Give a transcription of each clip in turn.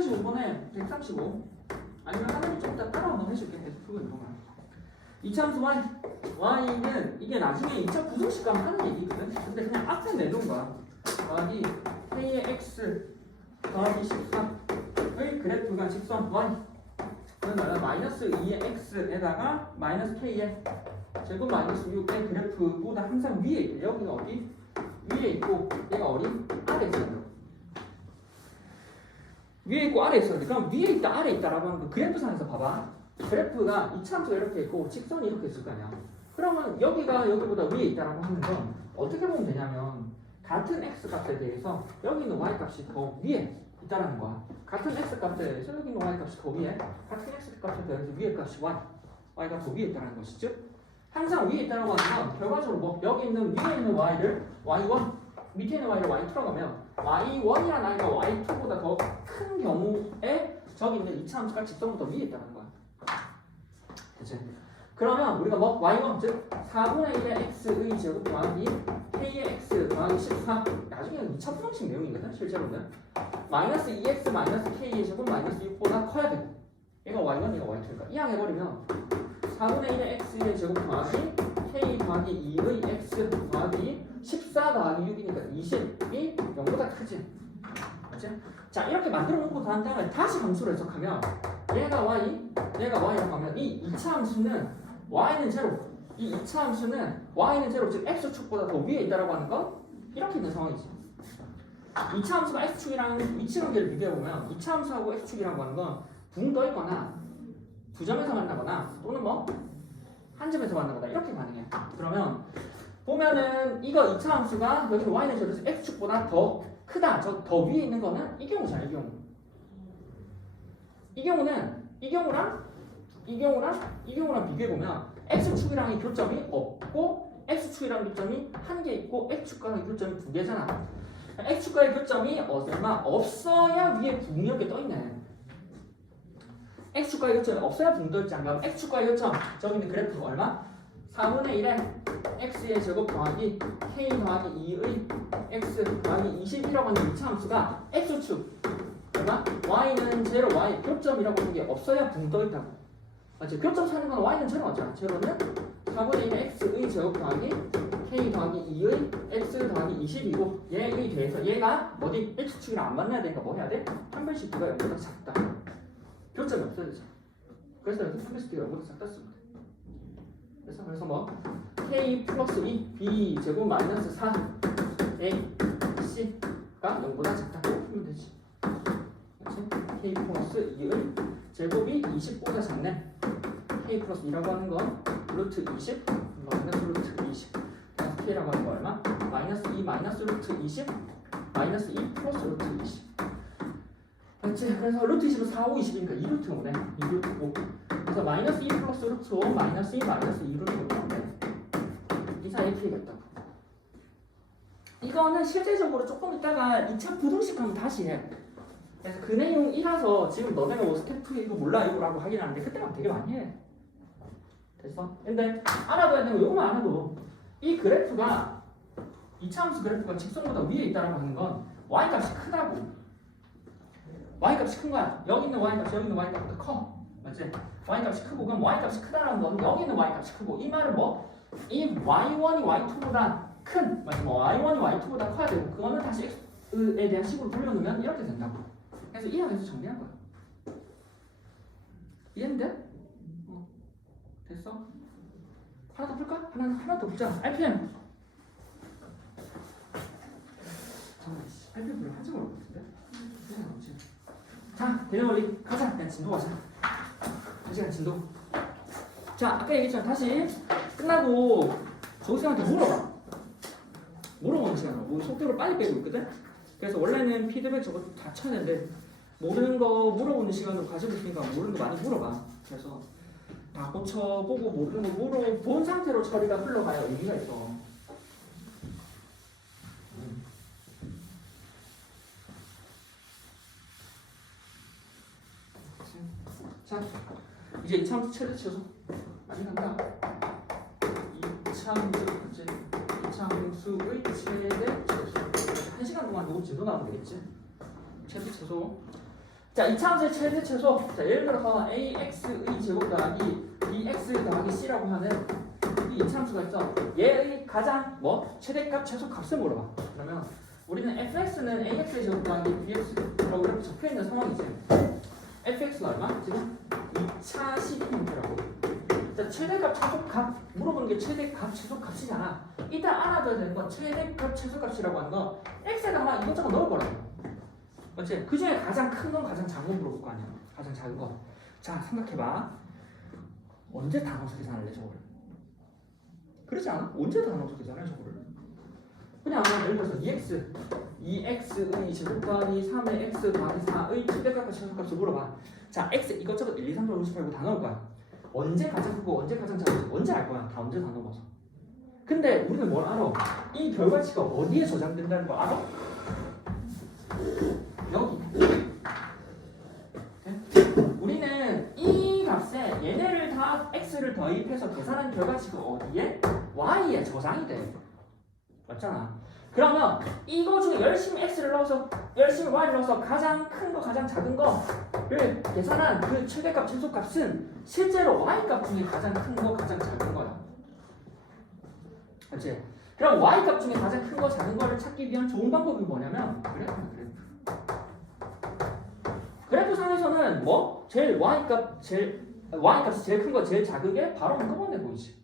135번에 135 아니면 하나님 좀 이따 따라 한번 해줄게. 그거 이거만. 이차함수 y는 이게 나중에 2차 부등식 가면 하는 얘기거든. 근데 그냥 앞에 내놓은 거야. 더하기 k의 x 더하기 14의 그래프가 직선 y 그러면 마이너스 2의 x에다가 마이너스 k의 제곱 마이너스 6의 그래프보다 항상 위에 있대. 여기가 어디? 위에 있고 얘가 어디? 아래에 있어. 위에 있고 아래에 있어. 그럼 위에 있다 아래에 있다라고 하는 거 그래프상에서 봐봐. 그래프가 이차함수가 이렇게 있고 직선이 이렇게 있을 거 아니야. 그러면 여기가 여기보다 위에 있다라고 하는 건 어떻게 보면 되냐면 같은 x 값에 대해서 여기 있는 y 값이 더 위에 있다라는 거야. 같은 x 값에 대해서 여기 있는 y 값이 더 위에, 같은 x 값에 대해서 위에 값이 y가 더 위에 있다는 것이죠. 항상 위에 있다라고 하는 건 결과적으로 뭐 여기 있는 위에 있는 y를 y1, 밑에 있는 y를 y2라고 하면 y1이라는 아이가 y2보다 더 큰 경우에 저기 있는 이차함수가 직선보다 위에 있다는 거야. 그치? 그러면 우리가 뭐 y1 즉 4분의 1의 x의 제곱 더하기 k의 x 더하기 14 나중에 2차 부등식 내용이거든 실제로는 마이너스 2x 마이너스 k의 제곱 마이너스 6보다 커야 돼. 얘가 y1 얘가 y2니까 이항해버리면 4분의 1의 x의 제곱 더하기 k 더하기 2의 x 더하기 14 더하기 6이니까 20이 0보다 크지. 그치? 자 이렇게 만들어 놓고 난 다음에 다시 함수로 해석하면 얘가 y, 얘가 y라고 하면 이 2차 함수는 y는 제로, 이 2차 함수는 y는 제로, 즉 x축보다 더 위에 있다라고 하는 건 이렇게 있는 상황이지. 2차 함수가 x축이랑 위치 관계를 비교해보면 2차 함수하고 x축이라고 하는 건 붕 떠 있거나 두 점에서 만나거나 또는 뭐 한 점에서 만나거나 이렇게 가능해. 그러면 보면은 이거 2차 함수가 여기는 y는 제로에서 x축보다 더 크다, 저 더 위에 있는 거는 이 경우잖아, 이 경우. 이 경우는 이 경우랑 비교해보면 x축이랑의 교점이 없고 x축이랑 교점이 한 개 있고 x축과의 교점이 두 개잖아. x축과의 교점이 얼마 없어야 위에 붕이 이렇게 떠있네. x축과의 교점이 없어야 붕 떠있지 않나? x축과의 교점 저기 있는 그래프가 얼마? 4분의 1의 x의 제곱 더하기 k 더하기 2의 x 더하기 21이라고 하는 2차 함수가 x축 얼마? y는 제로, y 교점이라고 하는 게 없어야 붕 떠있다고. 맞지? 교점 사는 건 y는 제로 맞잖아. 제로는 4분의 1의 x의 제곱 더하기 k 더하기 2의 x 더하기 20이고 얘에 대해서 얘가 어디 x축이랑 안 만나야 되니까 뭐 해야 돼? 판별식 B가 0보다 작다. 교점이 없어야 되잖아. 그래서 여기서 판별식 B가 0보다 작다 쓰면 돼. 그래서 뭐 k 플러스 2 b 제곱 마이너스 4 a c가 0보다 작다. 풀면 되지. 그렇지? k 플러스 2의 제곱이 20보다 작네. k 플러스 2라고 하는 건 루트 20 마이너스 루트 20 그래서 k라고 하는 거 얼마? 마이너스 2 마이너스 루트 20 마이너스 2 플러스 루트 20 맞지? 그래서 루트 20은 4, 5, 20이니까 2루트 5네. 2루트 5 그래서 마이너스 2 플러스 루트 5 마이너스 2 마이너스 2루트 5인데 이 사이에 k가 있다고. 이거는 실제적으로 조금 있다가 2차 부등식 하면 다시 해. 그래서 그 내용이라서 지금 너네가 뭐 스텝 2 이거 몰라 이거라고 하긴 하는데 그때만 되게 많이 해. 됐어? 근데 알아둬야 되는 거 요거만 알아도 이 그래프가 2차 함수 그래프가 직선보다 위에 있다라고 하는 건 y 값이 크다고. y 값이 큰 거야. 여기 있는 y 값이 여기 있는 y 값보다 커. 맞지? y 값이 크고 그럼 y 값이 크다라는 건 여기 있는 y 값이 크고 이 말은 뭐? 이 y1이 y2보다 큰 맞지? 뭐 y1이 y2보다 커야 되고 그거는 다시 x에 대한 식으로 돌려놓으면 이렇게 된다고. 그래서 이 항에서 정리한 거야. 이해인데? 됐어? 하나 더 풀까? 하나 더 풀자. RPM. 잠깐만, RPM 별로 하지 말고 같은데? 자, 대략 원리 가자. 그냥 진도 가자. 2시간 진도. 자, 아까 얘기했잖아. 다시 끝나고 조수생한테 물어보는 시간으로. 뭐 속도를 빨리 빼고 있거든? 그래서 원래는 피드백 저거 다 쳐냈는데 모르는 거 물어보는 시간으로 가지고 있으니까 모르는 거 많이 물어봐. 그래서 다 고쳐보고 모르는 거 물어본 상태로 처리가 흘러가야 의미가 있어. 자, 이제 2차 함수 최대 최소 많이 간다. 2차 함수의 최대 최소 1시간 동안 이거 진도 나오면 되겠지? 최대 최소 자, 이차함수의 최대 최소. 자, 예를 들어서 ax의 제곱 더하기 bx 더하기 c라고 하는 이 이차함수가 있어. 얘의 가장 최대값, 최소값을 물어봐. 그러면 우리는 fx는 ax의 제곱 더하기 bx라고 이렇게 적혀 있는 상황이지. fx는 얼마? 지금 2차 시기 형태라고. 자, 최대값, 최소값 물어보는 게 최대값, 최소값이잖아. 일단 알아둬야 되는 건 최대값, 최소값이라고 하는 거 x에다 막 이것저것 넣어보라고. 맞지? 그 중에 가장 큰 건 가장 작은 건 물어볼 거 아니야. 가장 작은 거. 자, 생각해봐. 언제 단원수 계산할래 저거를? 그렇지 않아? 언제 단원수 계산해 저거를? 그냥 예를 들어서 2x의 제곱 더하기 3의 x 더하기 4의 최대값과 최소값을 물어봐. 자, x 이것저것 1, 2, 3, 4, 5, 6, 7, 8, 9 다 넣을 거야. 언제 가장 크고 언제 가장 작은지 언제 알 거야. 다 언제 다 넣어서. 근데 우리는 뭘 알아? 이 결과치가 어디에 저장된다는 거 알아? 여기. 우리는 이 값에 얘네를 다 x를 더입해서 계산한 결과치가 어디에? y에 저장이 돼. 맞잖아. 그러면 이거 중에 열심히 x를 넣어서 열심히 y를 넣어서 가장 큰 거 가장 작은 거를 계산한 그 최대값 최소값은 실제로 y값 중에 가장 큰 거 가장 작은 거야. 그렇지? 그럼 y값 중에 가장 큰 거 작은 거를 찾기 위한 좋은 방법이 뭐냐면 그래프상에서는 제일 y값이 제일 큰 거 제일 작은 게 바로 한꺼번에 보이지.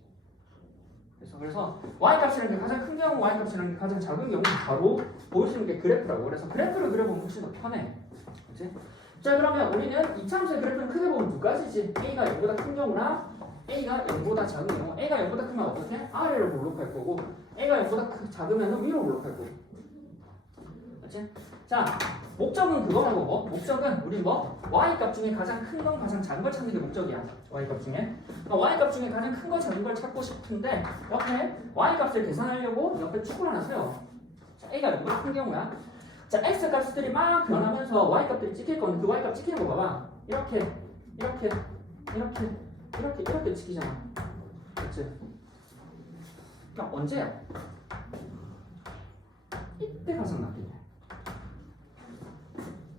그래서 y값이라는 게 가장 큰 경우, y값이라는 게 가장 작은 경우 바로 보일 수 있는 게 그래프라고. 그래서 그래프를 그려보면 훨씬 더 편해. 그치? 자, 그러면 우리는 이차함수의 그래프는 크게 보면 두 가지지. a가 0보다 큰 경우나 a가 0보다 작은 경우. a가 0보다 크면 어떻게? 아래로 볼록할 거고 a가 0보다 작으면 위로 볼록할 거고. 그치? 자, 목적은 그거 말고 목적은 우리 y값 중에 가장 큰 건 가장 작은 걸 찾는 게 목적이야. y값 중에. y값 중에 가장 큰 거 작은 걸 찾고 싶은데 옆에 y값을 계산하려고 옆에 축을 하나 세워. 자, a가 0보다 큰 경우야. 자, x값들이 막 변하면서 y값들이 찍힐 건데 그 y값 찍히는 거 봐봐. 이렇게 찍히잖아. 그치? 그러니까 언제야? 이때 가장 낫겠네.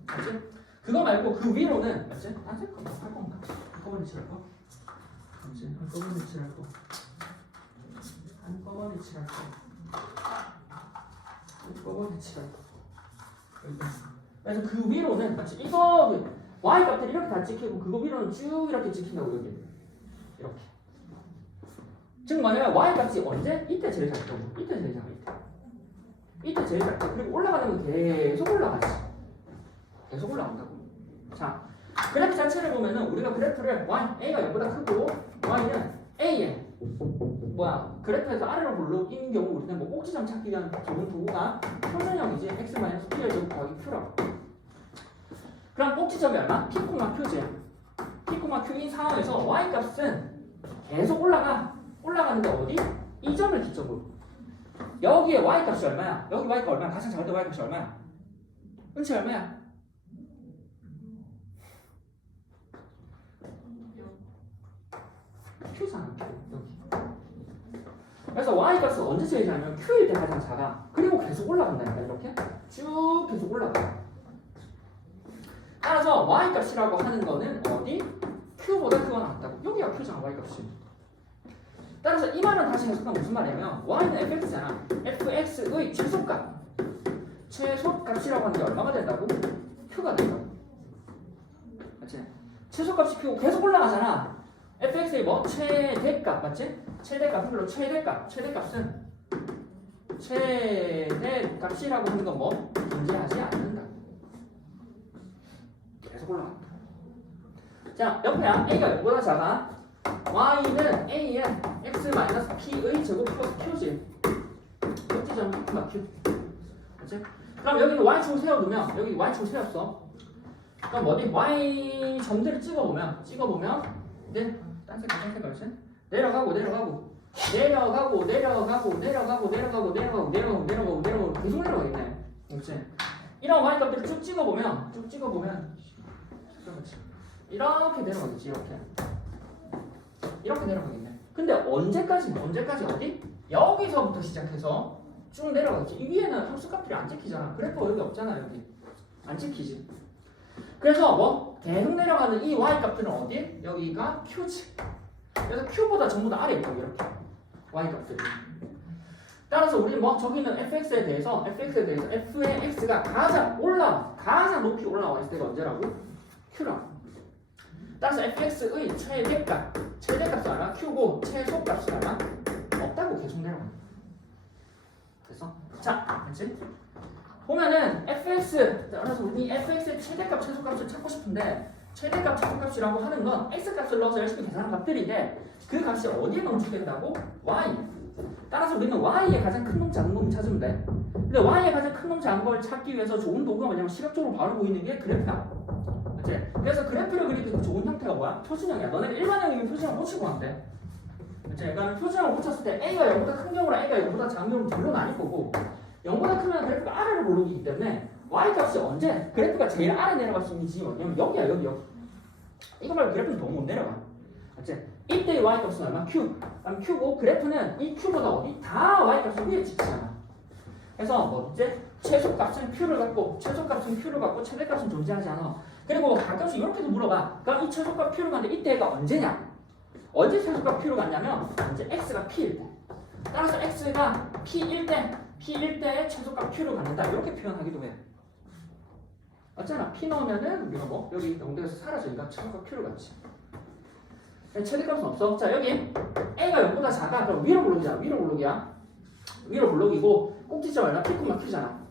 맞지? 그거 말고 그 위로는 맞지? 아직 할 건가? 한꺼번에 칠할 거? 맞지? 한꺼번에 칠할 거. 한꺼번에 칠할 거. 한꺼번에 칠할 거. 그래서 그 위로는 맞지? 이거 y 값들이 이렇게 다 찍히고 그거 위로는 쭉 이렇게 찍힌다고 여기. 이렇게. 즉 뭐냐면 y 값이 언제? 이때 제일 작다고. 이때 제일 작아. 이때 제일 작다. 그리고 올라가는 건 계속 올라가지. 계속 올라간다고. 자, 그래프 자체를 보면은 우리가 그래프를 a가 0보다 크고 y는 a에 그래프에서 아래로 볼록인 경우 우리는 꼭지점 찾기 위한 좋은 도구가 표준형이지. x-p의 제곱 더하기 q라고. 그럼 꼭지점이 얼마? p, q지. p, q인 상황에서 y값은 계속 올라가는데 어디? 이 점을 기점으로. 여기에 y값이 얼마야? 여기 y값 얼마야? 가장 작을 때 y값이 얼마야? 은치 얼마야? Q잖아, Q. 여기. 그래서 y값은 언제 제일 작냐면 Q일 때 가장 작아. 그리고 계속 올라간다니까. 이렇게 쭉 계속 올라가. 따라서 y값이라고 하는 거는 어디? Q보다 Q가 낫다고. 여기가 Q잖아, y값이. 따라서 이 말은 다시 해석하면 무슨 말이냐면 y는 fx잖아. fx의 최소값이라고 하는 게 얼마가 된다고? Q가 된다고. 맞지? 최소값이 Q고 계속 올라가잖아. fx의 최대값 맞지? 최대값은 최대값이라고 하는 건 존재하지 않는다. 계속 올라간다. 자, 옆에야 a가 0보다 작아. y는 a에 x-p의 제곱 플러스 q지. 꼭지점 Q가 q. 그치? 그럼 여기는 y축을 세워두면 여기 y축을 세웠어. 그럼 어디 y 점들을 찍어보면 네? 딴색 그렇지? 내려가고 계속 내려가겠네. 그렇지? 이런 y값들을 쭉 찍어보면 이렇게 내려가겠지. 이렇게 내려가겠네. 근데 언제까지 어디? 여기서부터 시작해서 쭉 내려가겠지. 이 위에는 함수값들이 안 찍히잖아. 그래프가 여기 없잖아. 여기 안 찍히지. 그래서 뭐 계속 내려가는 이 y 값들은 어디? 여기가 q지. 그래서 q보다 전부 다 아래 있다고 이렇게 y 값들이. 따라서 우리는 뭐 저기는 fx에 대해서 f의 x가 가장 높이 올라와 있을 때가 언제라고? q라고. 따라서 fx의 최대값이 하나 q고 최소값이 하나 없다고 계속 내려가는 거야. 그래서 자, 됐지? 보면은 fx, 따라서 우리 fx의 최대값, 최소값을 찾고 싶은데 최대값, 최소값이라고 하는 건 x값을 넣어서 열심히 계산한 값들인데 그 값이 어디에 농축이 된다고? y. 따라서 우리는 y의 가장 큰 놈, 작은 놈을 찾으면 돼. 근데 y의 가장 큰 놈, 작은 걸 찾기 위해서 좋은 도구가 뭐냐면 시각적으로 바로 보이는 게 그래프야. 그치? 그래서 그래프를 그리기 좋은 형태가 뭐야? 표준형이야. 너네가 일반형이면 표준형 못 치고 한대. 그치? 그러니까 표준형을 못 쳤을 때 a가 0보다 큰 경우랑 a가 0보다 작은 경우는 별로 나뉠 거고 0보다 크면 그래프가 아래로 오르기 때문에 y-값이 언제 그래프가 제일 아래 내려갈 수 있는 지점이 뭐냐면 여기야, 여기. 이거 말고 그래프는 너무 못 내려가. 맞지? 이때의 y-값은 얼마? q. 그럼 q고 그래프는 이 q보다 어디? 다 y-값을 위에 지치잖아. 그래서 뭐 이제 최소값은 q를 갖고 최소값은 q를 갖고 최대값은 존재하지 않아. 그리고 가끔씩 이렇게도 물어봐. 그럼 이 최소값 q를 갔는데 이때가 언제냐? 언제 최소값 q를 갔냐면 이제 x가 p일 때. 따라서 x가 p일 때 최소값 q를 갖는다. 이렇게 표현하기도 해. 맞잖아. p 넣으면은 우리가 뭐 여기 0대에서 사라지니까 최소값 q를 갖지. 최대값은 없어. 자, 여기 a가 0보다 작아. 그럼 위로 블록이야. 위로 블록이고 꼭지점 얼마? p, q잖아.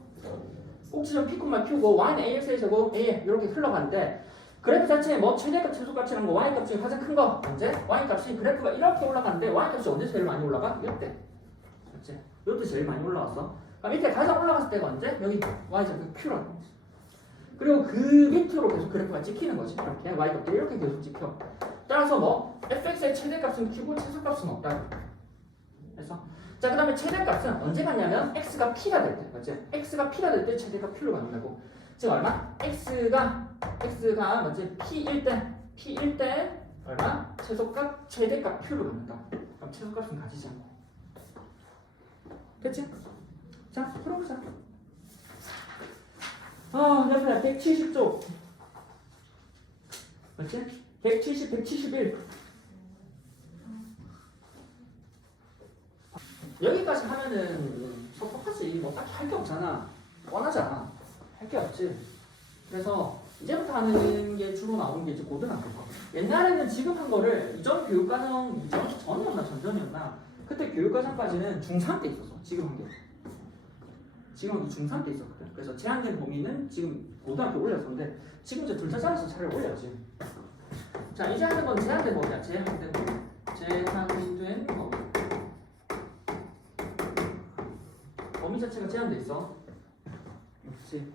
꼭지점 p, q고 y는 ax의 제곱 a 이렇게 흘러가는데 그래프 자체에 뭐 최대값, 최소값이라는 거 y값 중에 가장 큰 거 언제? y값이 그래프가 이렇게 올라가는데 y값이 언제 제일 많이 올라가? 이때. 그렇지? 이때 제일 많이 올라왔어. 그럼 이때 가장 올라갔을 때가 언제? 여기 y좌표 q라는 거지. 그리고 그 밑으로 계속 그래프가 찍히는 거지. 이렇게 y값들이 이렇게 계속 찍혀. 따라서 뭐 fx의 최대값은 q고 최소값은 없다. 그래서 자, 그 다음에 최대값은 언제 갔냐면 x가 p가 될 때. 맞지? x가 p가 될 때 최대값 q로 가는 거고. 지금 얼마? x가 맞지? p일 때 얼마? 최소값, 최대값 q로 갖는다. 그럼 최소값은 가지지 않고. 됐지? 자, 풀어보자. 옆에 170쪽. 맞지? 170, 171. 여기까지 하면은 섭섭하지. 뭐 딱히 할 게 없잖아. 뻔하잖아. 할 게 없지. 그래서 이제부터 하는 게 주로 나오는 게 이제 고등학교 거. 옛날에는 지금 한 거를 전이었나 전전이었나 그때 교육과정까지는 중3 때 있었어. 지금 한 게. 지금 중3 때 있었거든. 그래서 제한된 범위는 지금 고등학교 올렸었는데 지금 이제 둘 다 잘라서 차라리 올려야지. 자, 이제 하는 건 제한된 범위야. 제한된 범위. 범위 자체가 제한돼 있어. 그렇지.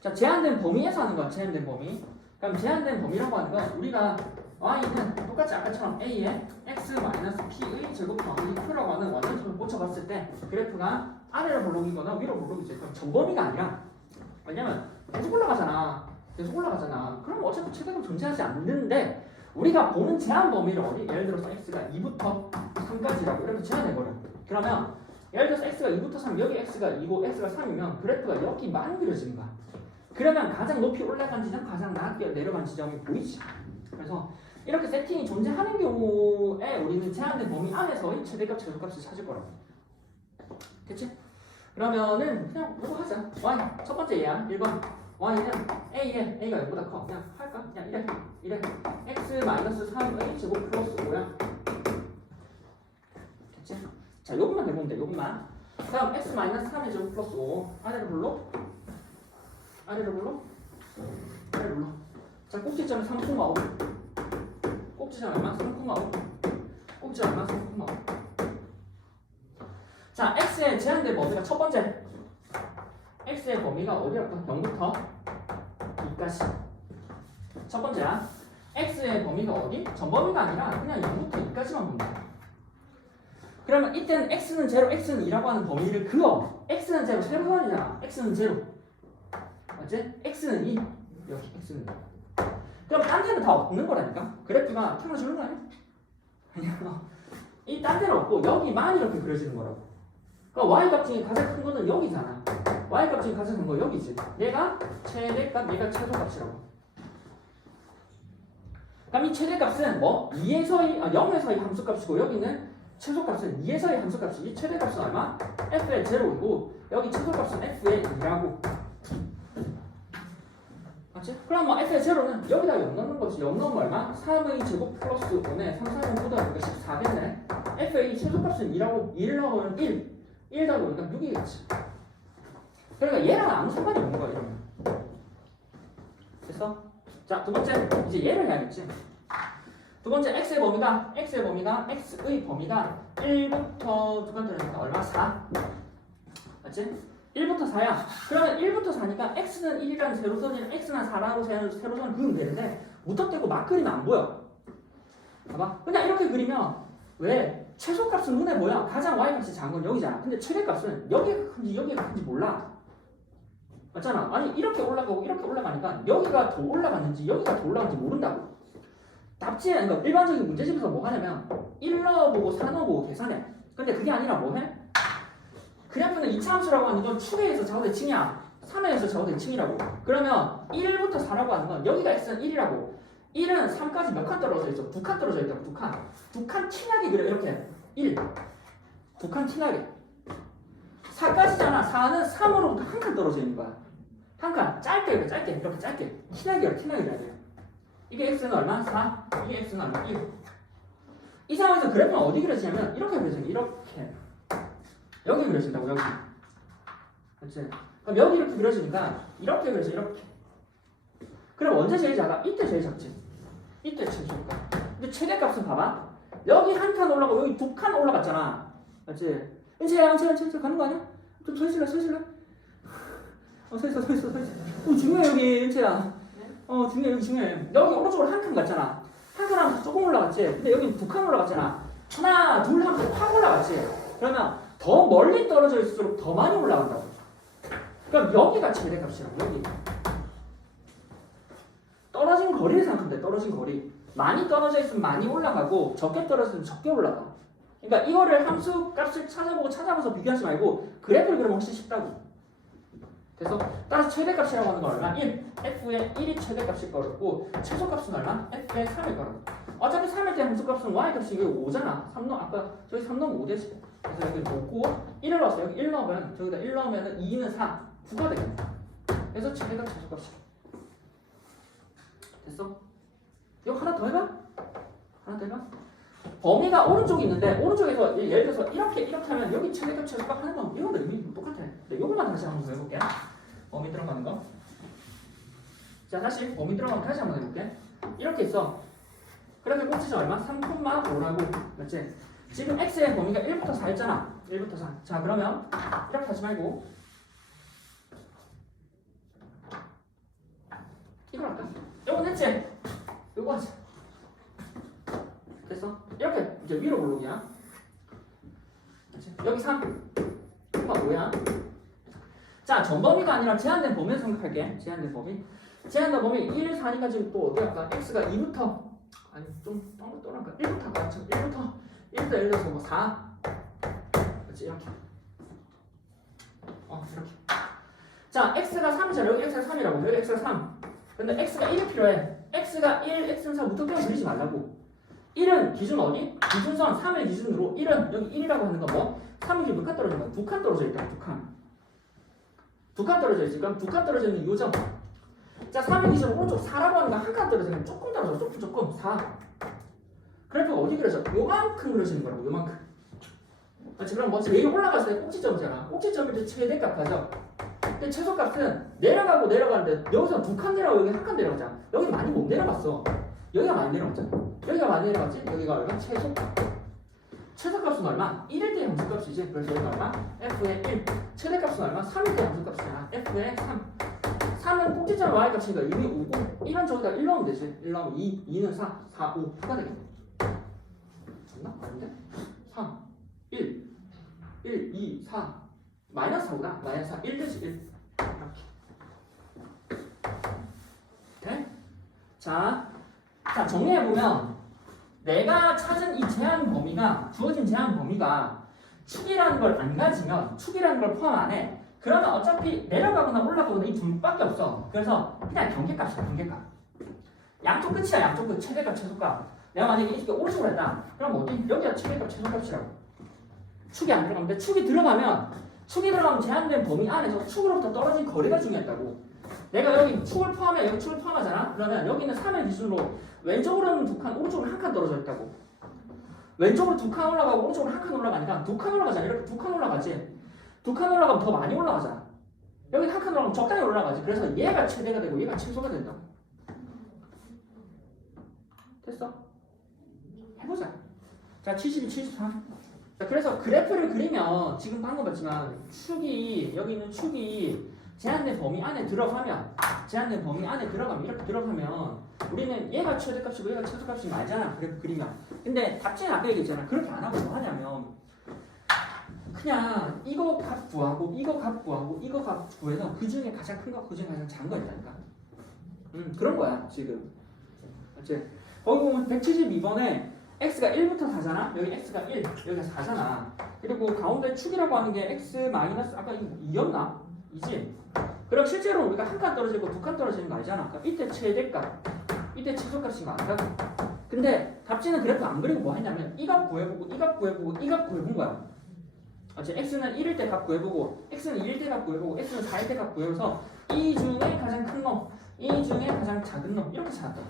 자, 제한된 범위에서 하는 거야. 제한된 범위. 그럼 제한된 범위라고 하는 건 우리가 y는 똑같이 아까처럼 a에 x-p의 제곱 더하기 q라고 하는 완전수를 꽂혀봤을 때 그래프가 아래로 블록이거나 위로 블록이지. 그럼 전범위가 아니라 왜냐면 계속 올라가잖아. 그럼 어차피 최대값 존재하지 않는데 우리가 보는 제한 범위를 어디? 예를 들어서 x가 2부터 3까지라고 이렇게 제한해버려. 그러면 예를 들어서 x가 2부터 3, 여기 x가 2고 x가 3이면 그래프가 여기만 그려지는 거야. 그러면 가장 높이 올라간 지점, 가장 낮게 내려간 지점이 보이지. 그래서 이렇게 세팅이 존재하는 경우에 우리는 제한된 범위 안에서의 최대값, 최소값을 찾을 거라고. 됐지? 그러면은 그냥 이거 하자. y 첫 번째 얘야. 1번. y는 a가 0보다 커. 그냥 할까? 그냥 이래. x-3의 제곱 플러스 5야. 됐지? 자, 요것만 해보면 돼. 요것만. 다음 x-3의 제곱 플러스 5. 아래로 불러. 자, 꼭지점은 3,5. 꼭지점 얼마? 3,5. 꼭지점 얼마? 3,5. 자, x의 제한된 범위가 첫 번째. x의 범위가 어디였다? 0부터 2까지. 첫 번째야. x의 범위가 어디? 전범위가 아니라 그냥 0부터 2까지만 본다. 그러면 이때는 x는 0, x는 2라고 하는 범위를 그어. x는 0, 세로선이잖아. x는 0. 맞지? x는 2. 여기 x는 2. 그럼 딴 데는 다 없는 거라니까? 그래프가 틀어주는 거 아니야? 아니야. 이 딴 데는 없고 여기만 이렇게 그려지는 거라고. 그러니까 y 값 중에 가장 큰 거는 여기잖아. y 값 중에 가장 큰 거 여기지. 얘가 최대값, 얘가 최소값이라고. 그럼 이 최대값은 뭐 2에서의 0에서의 함수값이고 여기는 최소값은 2에서의 함수값이 이 최대값은 얼마? f의 0이고 여기 최소값은 f의 2라고. 맞지? 그럼 뭐 f의 0는 여기다 0 넣는 거지. 0 넣으면 얼마? 3의 제곱 플러스 5네 3, 4는 보다 14겠네. f의 최소값은 2라고. 1 넣으면 1 더하니까 6이겠지. 그러니까 얘랑 아무 상관이 없는 거야 이러면. 됐어? 자, 두 번째 이제 얘를 해야겠지. 두 번째 x의 범위가 x의 범위가 1부터 두 간단하니까 얼마? 4. 맞지? 1부터 4야. 그러면 1부터 4니까 x는 1이라는 세로선이랑 x는 4라고 세로선을 그리면 되는데 무턱대고 막 그리면 안 보여. 봐봐. 그냥 이렇게 그리면 왜? 최소값은 눈에 보여. 가장 y값이 작은 건 여기잖아. 근데 최대값은 여기가 큰지 여기가 큰지 몰라. 맞잖아. 아니 이렇게 올라가고 이렇게 올라가니까 여기가 더 올라갔는지 여기가 더 올라갔는지 모른다고. 답지에 그러니까 일반적인 문제집에서 뭐 하냐면 1 넣어보고 4 넣어보고 계산해. 근데 그게 아니라 뭐 해? 그래프는 이차함수라고 하는 건 축에서 좌우대칭이야. 3에서 좌우대칭이라고. 그러면 1부터 4라고 하는 건 여기가 x는 1이라고. 1은 3까지 몇 칸 떨어져 있어? 2칸 떨어져 있다고. 2칸. 2칸 티나게 그래. 이렇게 1 2칸 티나게. 4까지잖아. 4는 3으로부터 한 칸 떨어져 있는 거야. 한 칸. 짧게 그래. 짧게. 이렇게 짧게. 티나게 그래야 돼. 이게 x는 얼마? 4. 이게 x는 얼마? 1. 이 상황에서 그래프는 어디 그려지냐면 이렇게 그려져요. 이렇게. 여기 그려진다고. 여기. 그렇지? 그럼 여기 이렇게 그려지니까 이렇게 그려져. 이렇게. 그럼 언제 제일 작아? 이때 제일 작지. 이때 제일 작아. 근데 최대값은 봐봐. 여기 한 칸 올라가고 여기 2칸 올라갔잖아. 맞지? 은채야 가는 거 아니야? 좀 서 있을래? 서 있어. 중요해 여기 은채야. 중요해 여기 중요해. 여기 오른쪽으로 한 칸 갔잖아. 한 칸 하면 조금 올라갔지. 근데 여기 2칸 올라갔잖아. 하나 둘 하면 확 올라갔지. 그러면 더 멀리 떨어져 있을수록 더 많이 올라간다고. 그럼 여기가 최대값이라고. 여기. 떨어진 거리를 생각하면 돼. 떨어진 거리. 많이 떨어져 있으면 많이 올라가고 적게 떨어졌으면 적게 올라가. 그러니까 이거를 함수 값을 찾아보면서 비교하지 말고 그래프를 그리면 훨씬 쉽다고. 그래서 따라서 최대값이라고 하는 건 얼마? 1. f의 1이 최대값일 거고 최소값은 얼마? f의 3일 거라고. 어차피 3일 때 함수값은 y값이 이게 5잖아. 3 넣 아까 저기 3 넣으면 5되지. 그래서 여기 놓고 1을 넣었어. 여기 1 넣으면 저기다 1 넣으면 2는 4. 9가 되겠네. 그래서 최대값 최소값이. 됐어? 이거 하나 더 해봐. 범위가 오른쪽에 있는데 오른쪽에서 예를 들어서 이렇게 하면 여기 최대값 최소값 하는 건 이거도 의미 똑같아. 근데 이것만 다시 한번 해볼게. 범위 들어가는 거. 자 다시 범위 들어가면 다시 한번 해볼게. 이렇게 있어. 그래서 꼭지점 얼마? 3,5라고. 맞지? 지금 x의 범위가 1부터 4 했잖아. 1부터 4. 자 그러면 이렇게 하지 말고 이걸 할까? 요거 냈지? 요거 하자. 됐어? 이렇게 이제 위로 올라오냐? 여기 3 5야. 자 전범위가 아니라 제한된 범위에서 생각할게. 제한된 범위 1, 4니까 지금 또 어디 할까? x가 2부터 아니 좀 또랄까 1부터 할까? 1부터 예를 들어서 뭐 4 그렇지 이렇게 이렇게. 자 x가 3이잖아. 여기 x가 3이라고. 여기 x가 3. 근데 x가 1이 필요해. x가 1, x는 4 무턱대고 그리지 말라고. 1은 기준 어디? 기준선 3을 기준으로 1은 여기 1이라고 하는 건 뭐? 3이 몇 칸 떨어진 거야? 2칸 떨어져 있다. 2칸 떨어져 있지. 그럼 2칸 떨어져 있는 요점. 자 3의 기준 오른쪽 4라고 하는 건 한 칸 떨어져 있는 조금 떨어져. 조금 4. 그래프가 어디 그려져? 요만큼 그려지는 거라고. 요만큼. 그렇지. 그럼 뭐 제일 올라갔을 때 꼭지점이잖아. 꼭지점일 때 최대값 가죠. 근데 최소값은 내려가고 내려가는데 여기서 2칸 내려가고 여기 한 칸 내려가잖아. 여기 많이 못 내려갔어. 여기가 많이 내려갔잖아. 여기가 많이 내려갔지? 여기가 얼마? 최소값. 최소값은 얼마? 1일 때 함수값이지. 그래서 여기가 얼마? f의 1. 최대값은 얼마? 3일 때 함수값이잖아. f의 3. 3은 꼭지점 y값이니까 이미 5고 1은 저기다 1 넣으면 되지. 1 넣으면 2, 2는 4, 4, 5, 9가 되겠네. 맞나? 아닌데? 3, 1, 2, 4 마이너스 4구나. 마이너스 4, 1 되지 1. 이렇게. 돼? 자 정리해보면 내가 찾은 이 제한 범위가 주어진 제한 범위가 축이라는 걸 안 가지면 축이라는 걸 포함 안 해. 그러면 어차피 내려가거나 올라가거나 이 둘밖에 없어. 그래서 그냥 경계값이야, 경계값. 양쪽 끝이야, 양쪽 끝. 최대값, 최소값. 내가 만약에 이렇게 오른쪽으로 했다. 그럼 어디? 여기가 최대값, 최소값이라고. 축이 안 들어가는데 축이 들어가면 제한된 범위 안에서 축으로부터 떨어진 거리가 중요했다고. 내가 여기 축을 포함해, 여기 축을 포함하잖아. 그러면 여기는 3의 기준으로 왼쪽으로는 2칸, 오른쪽으로 1칸 떨어져 있다고. 왼쪽으로 2칸 올라가고 오른쪽으로 1칸 올라가니까 2칸 올라가잖아. 이렇게 2칸 올라가지. 2칸 올라가면 더 많이 올라가잖아. 여기 1칸 올라가면 적당히 올라가지. 그래서 얘가 최대가 되고 얘가 최소가 된다. 됐어? 해보자. 자, 72, 73. 자, 그래서 그래프를 그리면 지금 방금 봤지만 여기 있는 축이 제한된 범위 안에 들어가면 이렇게 들어가면 우리는 얘가 최대값이고 얘가 최소값인 거 알잖아. 그래프 그리면. 근데 답지는 아까 얘기했잖아. 그렇게 안 하고 뭐 하냐면 그냥 이거 값 구하고 이거 값 구하고 이거 값 구해서 그 중에 가장 큰 거, 그 중에 가장 작은 거 있다니까. 그런 거야 지금. 맞지? 거기 보면 172번에 x가 1부터 4잖아. 여기 x가 1, 여기가 4잖아. 그리고 가운데 축이라고 하는 게 x 마이너스 아까 이거 2였나? 이지? 그럼 실제로 우리가 한 칸 떨어지고 2칸 떨어지는 거 아니잖아. 그러니까 이때 최대값, 이때 최소값인 거 안다고. 근데 답지는 그래프 안 그리고 뭐 했냐면 이 값 구해보고 이 값 구해보고 이 값 구해본 거야. 맞지? x는 1일 때 값 구해보고 x는 2일 때 값 구해보고 x는 4일 때 값 구해서 이 중에 가장 큰 놈, 이 중에 가장 작은 놈 이렇게 찾았다.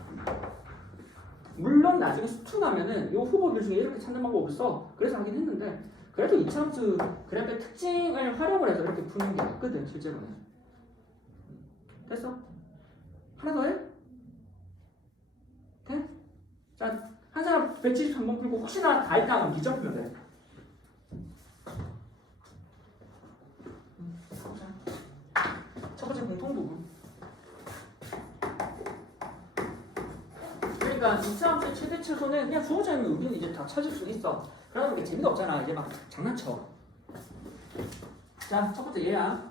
물론 나중에 수투 나면은 요 후보들 중에 이렇게 찾는 방법을 써. 그래서 하긴 했는데 그래도 이차함수 그래프의 특징을 활용을 해서 이렇게 푸는 게 맞거든 실제로는. 됐어? 하나 더 해? 돼? 자, 한 사람 173번 풀고 혹시나 다 했다 하면 니점 풀면 돼. 첫 번째 공통부분. 그러니까 이차함수의 최대 최소는 그냥 주어져 있는 우리는 이제 다 찾을 수 있어. 그러면 이게 재미가 없잖아. 이제 막 장난쳐. 자, 첫 번째 얘야.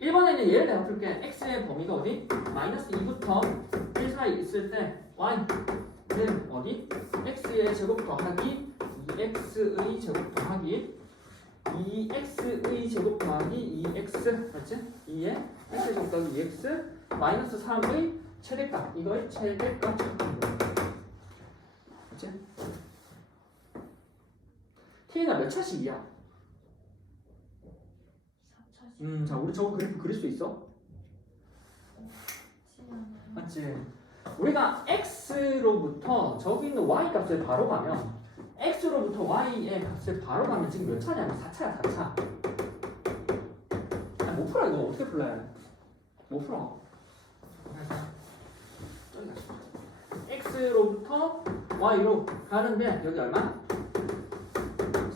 1번에는 얘를 내가 풀게. x의 범위가 어디? 마이너스 2부터 1 사이 있을 때 y는 어디? x의 제곱 더하기 2x의 제곱 더하기 2x의 제곱 더하기 2x 맞지? 2에 x의 제곱 더하기 2x 마이너스 3의 최대값. 이거의 최대값 찾는 거야. 맞지? t가 몇 차씩이야? 자, 우리 저거 그래프 그릴 수 있어? 맞지? 우리가 x로부터 저기 있는 y 값을 바로 가면 x로부터 y의 값을 바로 가면 지금 몇 차냐면 4차야, 4차. 아니, 못 풀어, 이거 어떻게 풀어야 해? 못 풀어. 저기 가자. x로부터 y로 가는데 여기 얼마?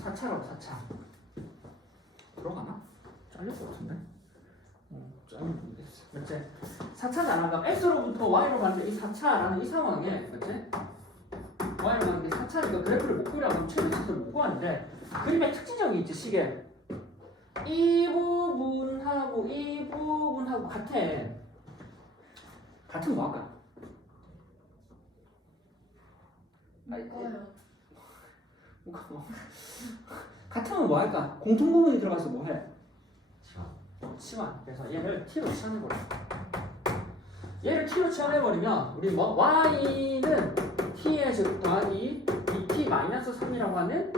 4차라고, 4차. 들어가나? 잘릴 것 같은데? 잘리면 모르겠어. 맞지? 4차잖아. 그럼 x로부터 y로 가는데 이 4차라는 이 상황에, 맞지? y로 가는 게 4차니까 그래프를 못 그려면 최대값을 못 구하는데 그림의 특징적이 있지, 시계. 이 부분하고 이 부분하고 같아. 같은 뭐 할까? 뭐가 같으면 뭐 할까? 공통부분이 들어가서 뭐 해? 치환. 그래서 얘를 t로 치환해버려. 얘를 t로 치환해버리면 우리 뭐 y는 t의 제곱 더하기 2t-3이라고 하는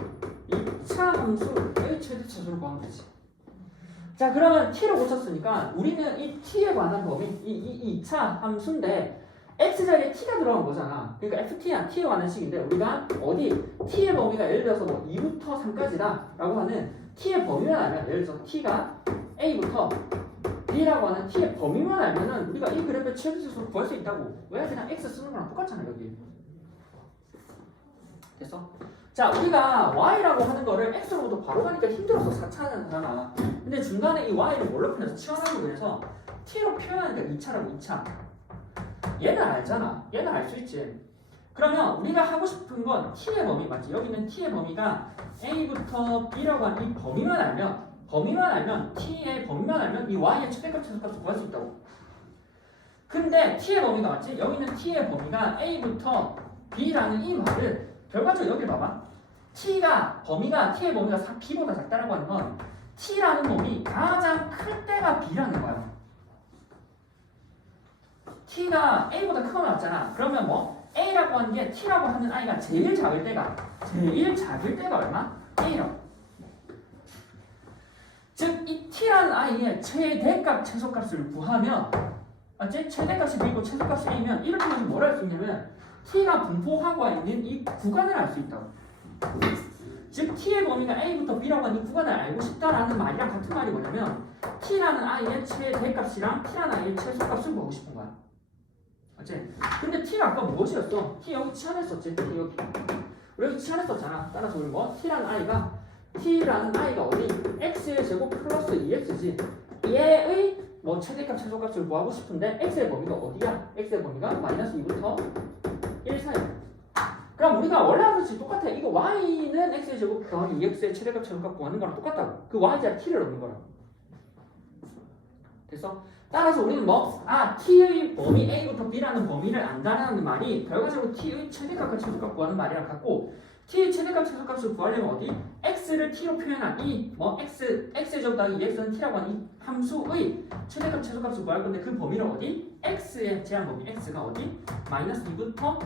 2차 함수의 최대 최소를 구하면 되지. 자, 그러면 t로 고쳤으니까 우리는 이 t에 관한 범위 이 2차 함수인데 x자리에 t가 들어간 거잖아. 그러니까 ft야, t에 관한 식인데 우리가 어디 t의 범위가 예를 들어서 뭐 2부터 3까지다 라고 하는 t의 범위만 알면, 예를 들어서 t가 a부터 b라고 하는 t의 범위만 알면은 우리가 이 그래프의 최대치수를 구할 수 있다고. 왜? 그냥 x 쓰는 거랑 똑같잖아 여기. 됐어? 자, 우리가 y라고 하는 거를 x로부터 바로 가니까 힘들어서 4차잖아. 근데 중간에 이 y를 뭘로 표현해서 치환하고 그래서 t로 표현하니까 2차라고, 2차. 얘는 알잖아. 얘는 알 수 있지. 그러면 우리가 하고 싶은 건 t의 범위 맞지? 여기는 t의 범위가 a부터 b라고 하는 이 범위만 알면 t의 범위만 알면 이 y의 최대값 최소값을 구할 수 있다고. 근데 t의 범위가 맞지? 여기는 t의 범위가 a부터 b라는 이 말을 결과적으로 여기 봐봐. t의 범위가 b보다 작다라고 하는 건 t라는 놈이 가장 클 때가 b라는 거야. t가 a보다 크거나 같잖아. 그러면 뭐 a라고 하는 게 t라고 하는 i가 제일 작을 때가 얼마? a라고. 즉 이 t라는 i의 최대값 최소값을 구하면 맞지? 최대값이 b고 최소값이 a면 이렇게 하면 뭘 할 수 있냐면 t가 분포하고 있는 이 구간을 알 수 있다고. 즉 t의 범위가 a부터 b라고 하는 이 구간을 알고 싶다라는 말이랑 같은 말이 뭐냐면 t라는 i의 최대값이랑 t라는 i의 최소값을 보고 싶은 거야. 맞지? 근데 t가 아까 무엇이었어? t 여기 치환했었지. 여기 우리 치환했었잖아. 따라서 우리 뭐 t라는 i가 어디? x의 제곱 플러스 2x지. 얘의 뭐 최대값 최소값을 구하고 싶은데 x의 범위가 어디야? x의 범위가 마이너스 2부터 1 사이야. 그럼 우리가 원래 하는 것이 똑같아. 이거 y는 x의 제곱 더하기 2x의 최대값 최소값 구하는 거랑 똑같다고. 그 y자리 t를 넣는 거라고. 됐어? 따라서 우리는 t의 범위 a부터 b라는 범위를 안다라는 말이 결과적으로 t의 최대값과 최소값 구하는 말이랑 같고, t의 최대값 최소값을 구하려면 어디? x를 t로 표현한 x의 제곱 더하기 2x는 t라고 하는 이 함수의 최대값 최소값을 구할 건데 그 범위를 어디? x의 제한 범위 x가 어디? 마이너스 2부터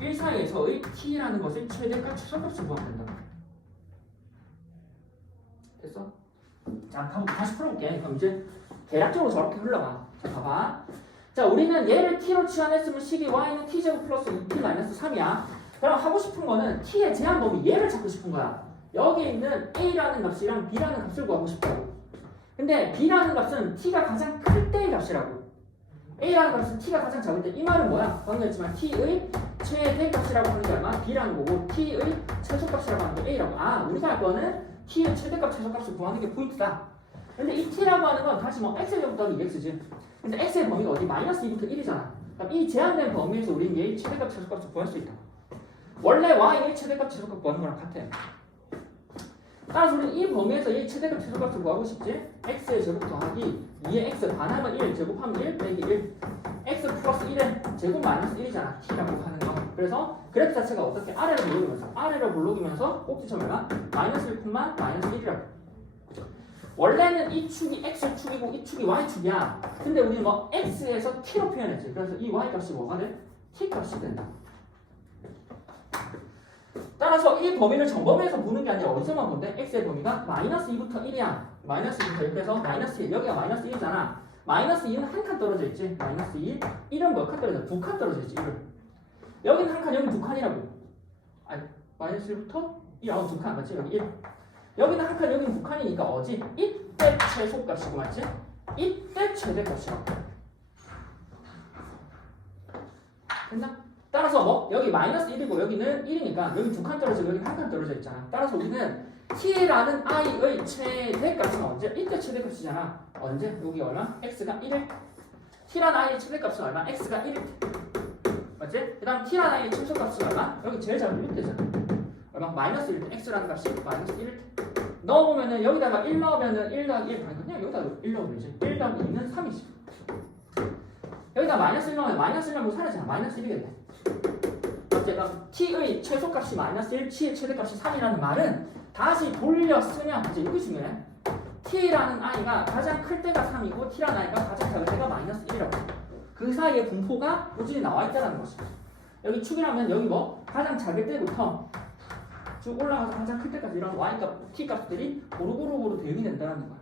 1 사이에서의 t라는 것의 최대값 최소값을 구하면 된다. 됐어? 자, 다시 풀어볼게. 그럼 이제 대략적으로 저렇게 흘러가. 자, 봐봐. 자, 우리는 얘를 t로 치환했으면 식이 y는 t제곱 플러스 2t 마이너스 3이야. 그럼 하고 싶은 거는 t의 제한 범위 얘를 찾고 싶은 거야. 여기에 있는 a라는 값이랑 b라는 값을 구하고 싶다고. 근데 b라는 값은 t가 가장 클 때의 값이라고. a라는 값은 t가 가장 작을 때. 이 말은 뭐야? 방금 했지만 t의 최대값이라고 하는 게 얼마? b라는 거고 t의 최소값이라고 하는 게 a라고. 우리가 할 거는 t의 최대값 최소값을 구하는 게 포인트다. 근데 이 t라고 하는 건 다시 x의 제곱 더하기 2x지. 근데 x의 범위가 어디? 마이너스 2부터 1이잖아. 그럼 이 제한된 범위에서 우리는 얘의 최대값 최소값을 구할 수 있다. 원래 y의 최대값 최소값 구하는 거랑 같아. 따라서 우리는 이 범위에서 얘의 최대값 최소값을 구하고 싶지. x의 제곱 더하기 2의 x 반하면 1 제곱하면 1 빼기 1 x 플러스 1의 제곱 마이너스 1이잖아. t라고 하는 거. 그래서 그래프 자체가 어떻게 아래로 물러오면서 꼭지점에가 마이너스 1, 마이너스 1이라고. 원래는 이 축이 x축이고 이 축이 y축이야. 근데 우리는 x에서 t로 표현했지. 그래서 이 y값이 뭐가 돼? t값이 된다. 따라서 이 범위를 정범위에서 보는 게 아니라 어디서만 본대? x의 범위가 마이너스 2부터 1이야. 마이너스 2부터 이렇게 해서 마이너스 1. 여기가 마이너스 1이잖아. 마이너스 2는 한 칸 떨어져 있지. 마이너스 2. 1은 몇 칸 떨어져? 2칸 떨어져 있지. 1을. 여기는 한 칸, 여기 2칸이라고. 마이너스 1부터 1. 2칸 맞지? 여기 1. 여기는 한 칸, 여기는 2칸이니까 어지? 이때 최소값이고 맞지? 이때 최대값이라고. 됐나? 따라서 여기 마이너스 1이고 여기는 1이니까 여기 2칸 떨어지고 여기 한 칸 떨어져 있잖아. 따라서 우리는 t라는 i의 최대값은 언제? 이때 최대값이잖아. 언제? 여기 얼마? x가 1일. t라는 i의 최대값은 얼마? x가 1일. 맞지? 그 다음 t라는 i의 최소값은 얼마? 여기 제일 작은 1대잖아. 얼마? 마이너스 1대. x라는 값이 마이너스 1일. 넣어보면은 여기다가 1 넣으면은 1 더하기 1 그냥 여기다가 1 넣으면 되지. 1 더하기 2는 3이지. 여기다 마이너스 1 넣으면 마이너스 1 넣으면 사라지잖아. 마이너스 1이겠네. 제가 t의 최소값이 마이너스 1, t의 최대값이 3이라는 말은 다시 돌려 쓰면 이제 이게 중요해. t라는 i가 가장 클 때가 3이고 t라는 i가 가장 작을 때가 마이너스 1이라고. 그 사이에 분포가 꾸준히 나와 있다는 것이죠. 여기 축이라면 여기 가장 작을 때부터 쭉 올라가서 가장 클 때까지 이런 y값, t값들이 고루고루 대응이 된다는 거야.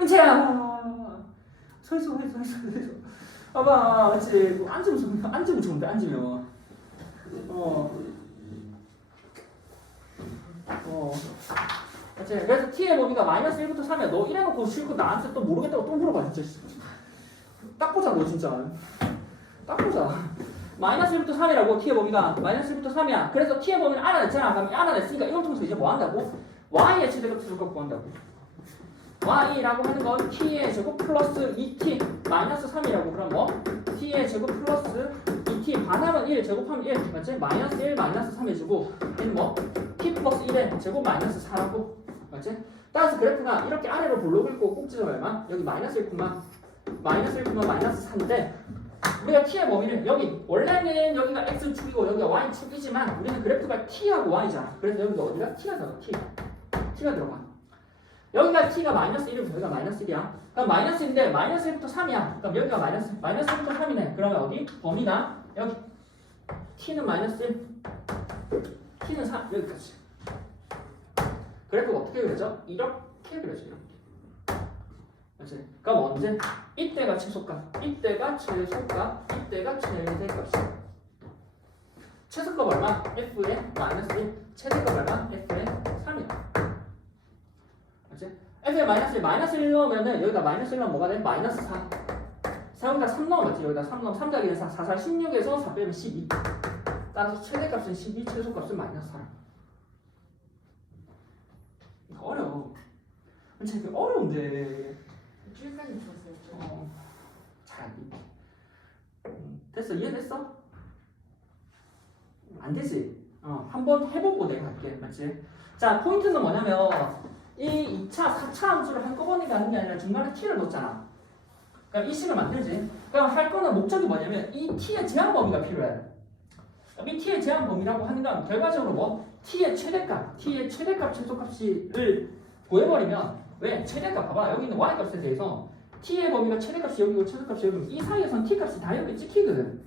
은채야! 서있어. 봐봐, 그치. 앉으면 좋은데, 앉으면. 그치. 그래서 t의 범위가 마이너스 1부터 3이야. 너 이래놓고 실컷 나한테 또 모르겠다고 또 물어봐, 진짜. 딱 보자, 너 진짜. 딱 보자. 마이너스 1부터 3이라고 t의 범위가 마이너스 1부터 3이야. 그래서 t의 범위를 알아냈잖아. 그럼 알아냈으니까 이걸 통해서 이제 뭐 한다고? y의 최대값 최소값 구한다고. y라고 하는 건 t의 제곱 플러스 2t 마이너스 3이라고. 그럼 t의 제곱 플러스 2t 반하면 1 제곱하면 1 맞지? 마이너스 1 마이너스 3 해주고 얘는 t 플러스 1의 제곱 마이너스 4라고 맞지? 따라서 그래프가 이렇게 아래로 볼록을 고 꼭지점 얼마? 여기 마이너스 1, 마이너스 1, 마이너스 4인데 우리가 t의 범위를 여기 원래는 여기가 x축이고 여기가 y축이지만 우리는 그래프가 t하고 y잖아. 그래서 여기가 어디가 t가 들어가. t가 들어가. 여기가 t가 마이너스 1이고 여기가 마이너스 1이야. 그럼 마이너스 1인데 마이너스 1부터 3이야. 그럼 여기가 마이너스 1부터 3이네. 그러면 어디? 범위가 여기 t는 마이너스 1, t는 3 여기까지. 그래프가 어떻게 그려져? 이렇게 그려져. 이렇게. 맞지? 그럼 언제? 이때가 최소값, 이때가 최소값, 이때가 최대값이야. 최소값 얼마? f의 마이너스 1, 최대값 얼마? f의 3이야. 맞지? f의 마이너스 1, 마이너스 1 넣으면은 여기다 마이너스 1 넣으면 뭐가 돼? 마이너스 4. 4 여기다 3 넣으면 맞지? 여기다 3 넣으면 3 더하기 4, 4, 4, 16에서 4 빼면 12. 따라서 최대값은 12, 최소값은 마이너스 4. 이거 어려워. 진짜 이거 어려운데. 줄까지 줬어요. 잘안 돼. 됐어? 이해됐어? 안 되지? 한번 해보고 내가 할게. 맞지? 자, 포인트는 뭐냐면 이 2차, 4차 함수를 한꺼번에 가는 게 아니라 중간에 t를 넣잖아. 그럼 이 식을 만들지. 그럼 할 거는 목적이 뭐냐면 이 t의 제한 범위가 필요해. 이 t의 제한 범위라고 하는 건 결과적으로 뭐? t의 최대값, 최소값을 구해버리면 왜? 최대값 봐봐. 여기 있는 y값에 대해서 t의 범위가 최대값이 여기고 최소값이 여기고 이 사이에선 t값이 다 여기 찍히거든.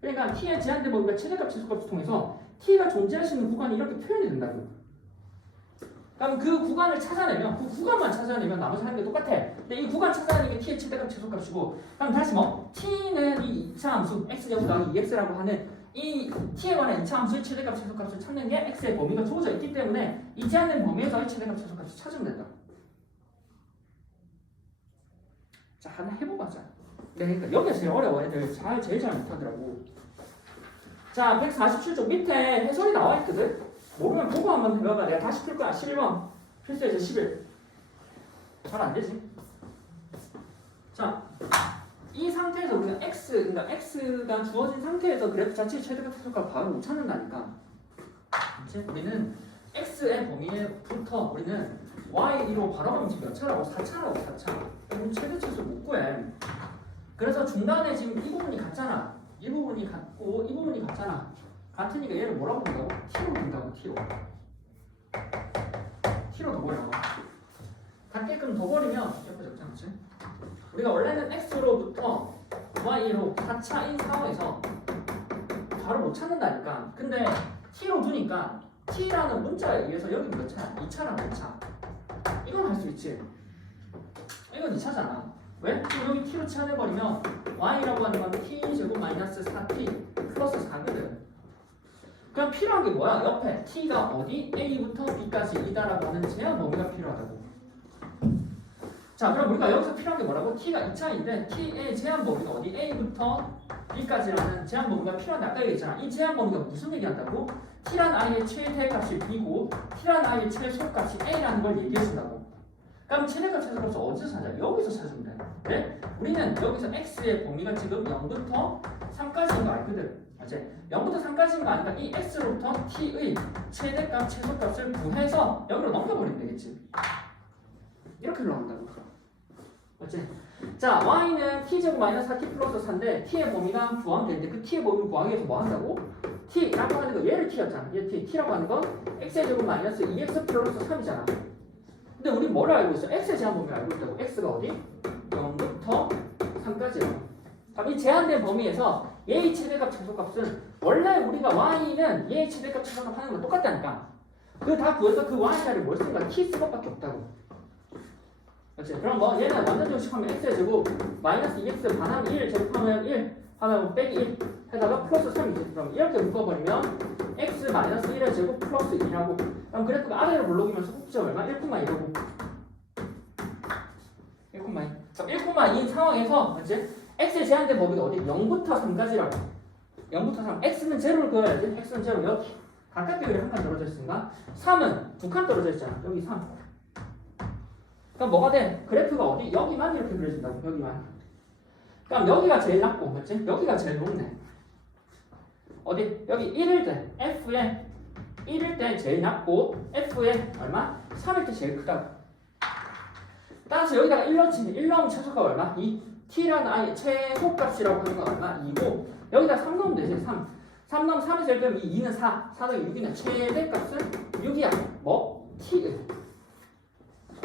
그러니까 t의 제한된 범위가 최대값, 최소값을 통해서 t가 존재할 수 있는 구간이 이렇게 표현이 된다고. 그럼 그 구간을 찾아내면 그 구간만 찾아내면 나머지 하는 게 똑같아. 근데 이 구간 찾아내는 게 t의 최대값, 최소값이고 그럼 다시 뭐? t는 이 2차 함수 x제곱 더하기 2x라고 하는 이 t에 관한 2차 함수의 최대값, 최소값을 찾는 게 x의 범위가 주어져 있기 때문에 이 제한된 범위에서의 최대값, 최소값을 찾으면 된다. 자, 하나 해보자. 네, 그러니까 여기가 제일 어려워. 애들 제일 잘 못하더라고. 자, 147쪽 밑에 해설이 나와 있거든. 모르면 보고 한번 해봐봐. 내가 다시 풀 거야. 11번 필수에서 11. 잘 안 되지. 자, 이 상태에서 우리가 그러니까 x가 주어진 상태에서 그래프 자체의 최대값, 최소값 바로 못 찾는다니까. 그치? 우리는 x의 범위부터 우리는 y1로 바로 가면 지금 몇 차라고? 4차라고. 4차. 그럼 최대 최소 못 구해. 그래서 중간에 지금 이 부분이 같잖아. 이 부분이 같고 이 부분이 같잖아. 같으니까 얘를 뭐라고 본다고? t로 본다고. t로 더 버려. 같게끔 더 버리면 예쁘지 않지? 우리가 원래는 x로부터 y로 4차인 상황에서 바로 못 찾는다니까. 근데 t로 두니까 t라는 문자에 의해서 여기 몇 차? 2차랑 2차. 이건 할 수 있지. 이건 2차잖아. 왜? 여기 t로 치환해버리면 y라고 하는 건 t제곱 마이너스 4t 플러스 4거든. 그럼 필요한 게 뭐야? 옆에 t가 어디? a부터 b까지 이다라고 하는 제한 범위가 필요하다고. 자, 그럼 우리가 여기서 필요한 게 뭐라고? t가 2차인데 t의 제한 범위가 어디? a부터 b까지라는 제한 범위가 필요한데 아까 얘기했잖아. 이 제한 범위가 무슨 얘기한다고? t란 i의 최대값이 b고 t란 i의 최소값이 a라는 걸 얘기해준다고. 그럼 최대값, 최소값을 어디서 찾아? 여기서 찾으면 돼. 네? 우리는 여기서 x의 범위가 지금 0부터 3까지인 거 알거든. 맞지? 0부터 3까지인 거 아니까 이 x로부터 t의 최대값, 최소값을 구해서 여기로 넘겨버리면 되겠지. 이렇게 흘러간다고. 맞지? 자, y는 t제곱 마이너스 4t 플러스 4인데 t의 범위가 구하면 되는데 그 t의 범위를 구하기 위해서 뭐 한다고? t라고 하는 거 얘를 t였잖아. 얘 t라고 하는 건 x의 제곱 마이너스 2x 플러스 3이잖아. 근데 우리 뭐를 알고 있어? x의 제한 범위를 알고 있다고. x가 어디? 0부터 3까지야. 그럼 이 제한된 범위에서 얘의 최대값, 최소값은 원래 우리가 y는 얘의 최대값, 최소값 하는 거 똑같다니까. 그거 다 구해서 그 y자를 뭘 쓴가? t 쓴 것밖에 없다고. 그렇지? 그럼 뭐 얘는 완전 정식하면 x의 제곱 마이너스 2x 반하면 1 제곱하면 1 하면 빼기 1 해다가 플러스 3이지. 그럼 이렇게 묶어버리면 x 마이너스 1의 제곱 플러스 2라고. 그럼 그래프가 아래로 물러오면서 꼭지가 얼마? 1,2라고. 1,2. 그럼 1,2인 상황에서 맞지? x의 제한된 범위가 어디? 0부터 3까지라고. 0부터 3. x는 제로를 그어야지. x는 제로 여기. 각각 비율이 한 칸 떨어져 있으니까 3은 두 칸 떨어져 있잖아. 여기 3. 그럼 뭐가 돼? 그래프가 어디? 여기만 이렇게 그려진다고. 여기만. 그럼 여기가 제일 낮고, 맞지? 여기가 제일 높네. 어디? 여기 1일 때 F에 1일 때 제일 낮고 F에 얼마? 3일 때 제일 크다고. 따라서 여기다가 1 넣으면 최소값 얼마? 2. t라는 아니 최소값이라고 하는 건 얼마? 2고 여기다 3 넣으면 되지. 3 넣으면 3에서 1 빼면 2는 4 4는 6이냐 최대값은 6이야. 뭐?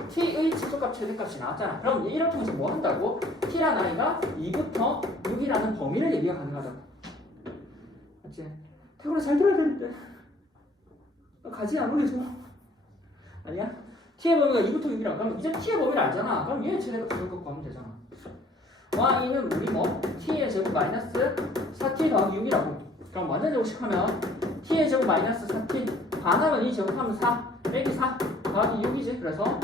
t의 최소값 최대값이 나왔잖아. 그럼 이렇게 해서 뭐 한다고? t라는 아이가 2부터 6이라는 범위를 얘기가 가능하다고. 맞지? 태국어 잘 들어야 되는데 가지 않으려줘. 아니야? t의 범위가 2부터 6이라. 그럼 이제 t의 범위를 알잖아. 그럼 얘 최대값 최소값 구하면 되잖아. y는 우리 뭐 t의 제곱 마이너스 4t 더하기 6이라고. 그럼 완전 제곱식하면 t의 제곱 마이너스 4t 반하면 2 제곱하면 4 빼기 4 더하기 6이지. 그래서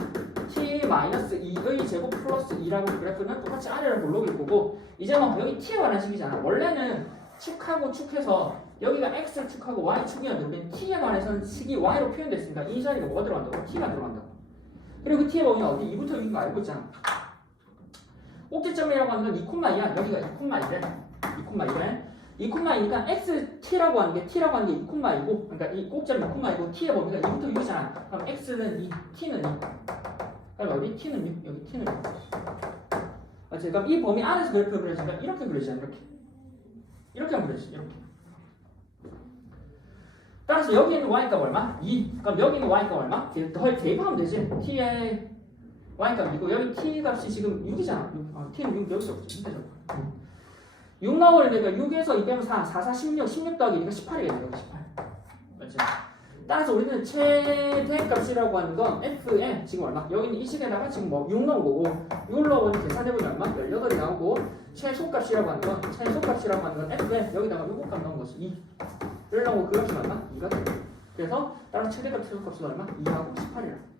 t 마이너스 2의 제곱 플러스 2라고 그래프는 똑같이 아래로 볼록일 거고 이제 뭐 여기 t에 관한 식이잖아. 원래는 축하고 축해서 여기가 x 축하고 y 축이었는데 우리는 t에 관해서는 식이 y로 표현됐으니까 이 자리가 뭐가 들어간다고? t가 들어간다고. 그리고 그 t의 범위가 어디? 2부터 6인 거 알고 있잖아. 꼭지점이라고 하는 건 2,2야. 여기가 2,2래. 2,2래. 2,2니까 xt라고 하는 게 t라고 하는 게 2,2고 그러니까 이 꼭지점 2,2고 t의 범위가 2부터 6이잖아. 그럼 x는 2, t는 2. 그럼 여기 t는 6, 여기 t는 6. 맞지? 그럼 이 범위 안에서 그래프를 그려지니까 이렇게 그려지잖아. 이렇게 하면 그려지지. 이렇게. 따라서 여기 있는 y값 얼마? 2. 그럼 여기 있는 y값 얼마? 대입하면 되지. t의 y값이고 여기 t 값이 지금 6이잖아. t는 6 여기서 없지. 6 나오니까 6에서 2 빼면 4, 4, 4, 16, 16 더하기 2가 18이겠네. 여기 18. 맞지? 따라서 우리는 최대값이라고 하는 건 f에 지금 얼마? 여기 있는 이 식에다가 지금 뭐 6 넣은 거고 6을 넣어보니 계산해보면 얼마? 18이 나오고 최소값이라고 하는 건 f에 여기다가 요거값 넣은 거지. 2를 넣고 그 값이 얼마? 2가 돼. 그래서 따라서 최대값 최소값은 얼마? 2하고 18이라.